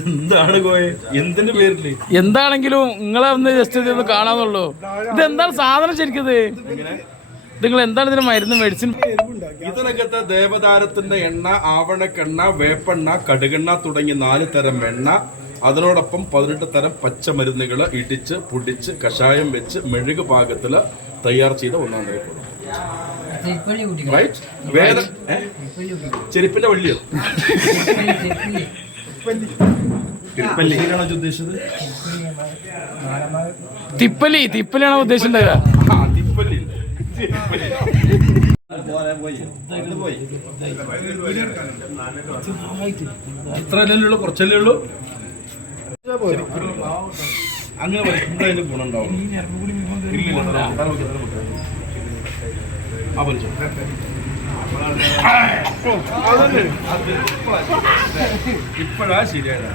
എന്താണ് കോയെ എന്തിന്റെ പേരില് എന്താണെങ്കിലും നിങ്ങളെ ഒന്ന് ജസ്റ്റ് ഒന്ന് കാണാന്നുള്ളൂ. ഇത് എന്താണ് സാധനം ശരിക്കും? നിങ്ങൾ എന്താണ് ഇതിന് മരുന്ന് മെഡിസിൻ? ഇതിനകത്ത് ദേവതാരത്തിന്റെ എണ്ണ, ആവണക്കെണ്ണ, വേപ്പെണ്ണ, കടുകെണ്ണ തുടങ്ങി 4 തരം എണ്ണ, അതിനോടൊപ്പം 18 തരം പച്ചമരുന്നുകൾ ഇടിച്ച് പൊടിച്ച് കഷായം വെച്ച് മെഴുക് പാകത്തിൽ തയ്യാർ ചെയ്ത ഒന്നാം തരം. റൈറ്റ്? വേറെ ചെരുപ്പിന്റെ വള്ളിയോ? ഉദ്ദേശിച്ചത് തിപ്പലിയാണോ ഉദ്ദേശിച്ചത്? തിപ്പല്ലി ഇത്രയല്ലേ ഉള്ളൂ, കുറച്ചല്ലേ ഉള്ളൂ. അങ്ങനെ അതിന്റെ ഗുണമുണ്ടാവും. ഇപ്പോഴാ ശരിയായത്.